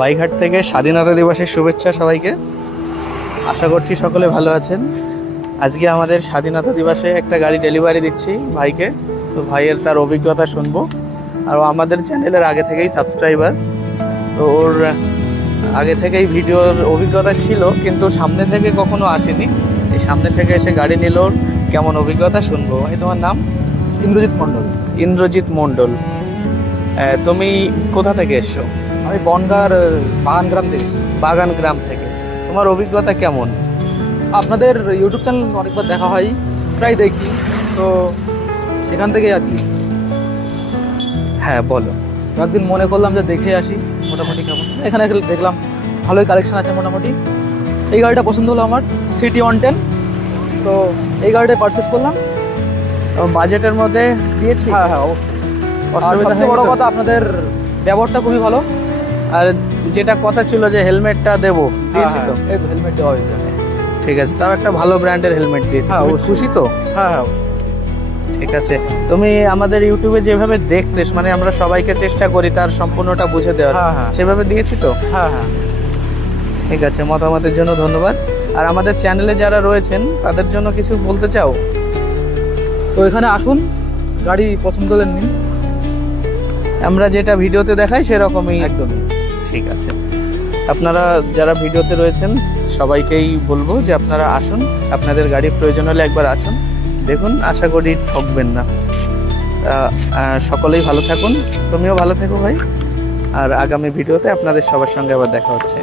বাইঘাট থেকে স্বাধীনতা দিবসের শুভেচ্ছা সবাইকে। আশা করছি সকলে ভালো আছেন। আজকে আমাদের স্বাধীনতা দিবসে একটা গাড়ি ডেলিভারি দিচ্ছি ভাইকে। তো ভাইয়ের তার অভিজ্ঞতা শুনবো। আর আমাদের চ্যানেলের আগে থেকেই সাবস্ক্রাইবার, তো ওর আগে থেকেই ভিডিওর অভিজ্ঞতা ছিল, কিন্তু সামনে থেকে কখনো আসেনি। এই সামনে থেকে এসে গাড়ি নিল, কেমন অভিজ্ঞতা শুনবো। ভাই তোমার নাম? ইন্দ্রজিৎ মণ্ডল। ইন্দ্রজিৎ মণ্ডল। তুমি কোথা থেকে এসছো? আমি বনগাঁর বাগান গ্রাম থেকে। বাগান গ্রাম থেকে। তোমার অভিজ্ঞতা কেমন? আপনাদের ইউটিউব চ্যানেল অনেকবার দেখা হয়, প্রায় দেখি, তো সেখান থেকেই আর কি। হ্যাঁ বলো। একদিন মনে করলাম যে দেখে আসি মোটামুটি কেমন। এখানে দেখলাম ভালোই কালেকশন আছে মোটামুটি। এই গাড়িটা পছন্দ হলো আমার, সিটি 110। তো এই গাড়িটা পারচেস করলাম। বাজেটের মধ্যে দিয়েছি। হ্যাঁ হ্যাঁ অবশ্যই। সবচেয়ে বড় কথা, আপনাদের ব্যবহারটা খুবই ভালো। আর যেটা কথা ছিল যে হেলমেটটা দেবো, দিয়েছি তো? এই হেলমেট দেওয়া হয়েছে। ঠিক আছে, তাও একটা ভালো ব্র্যান্ডের হেলমেট দিয়েছি। হ্যাঁ, তুমি খুশি তো? হ্যাঁ হ্যাঁ। ঠিক আছে। তুমি আমাদের ইউটিউবে যেভাবে দেখতে, মানে আমরা সবাইকে চেষ্টা করি তার সম্পূর্ণটা বুঝে দেওয়ার, সেভাবে দিয়েছি তো? হ্যাঁ হ্যাঁ। ঠিক আছে, মতামতের জন্য ধন্যবাদ। আর আমাদের চ্যানেলে যারা রয়েছেন তাদের জন্য কিছু বলতে চাও? তো এখানে আসুন, গাড়ি পছন্দ হলে নিন। আমরা যেটা ভিডিওতে দেখাই সেরকমই। একদমই। ঠিক আছে, আপনারা যারা ভিডিওতে রয়েছেন সবাইকেই বলবো যে আপনারা আসুন, আপনাদের গাড়ির প্রয়োজন হলে একবার আসুন, দেখুন, আশা করি ঠকবেন না। সকলেই ভালো থাকুন, তুমিও ভালো থেকো ভাই। আর আগামী ভিডিওতে আপনাদের সবার সঙ্গে আবার দেখা হচ্ছে।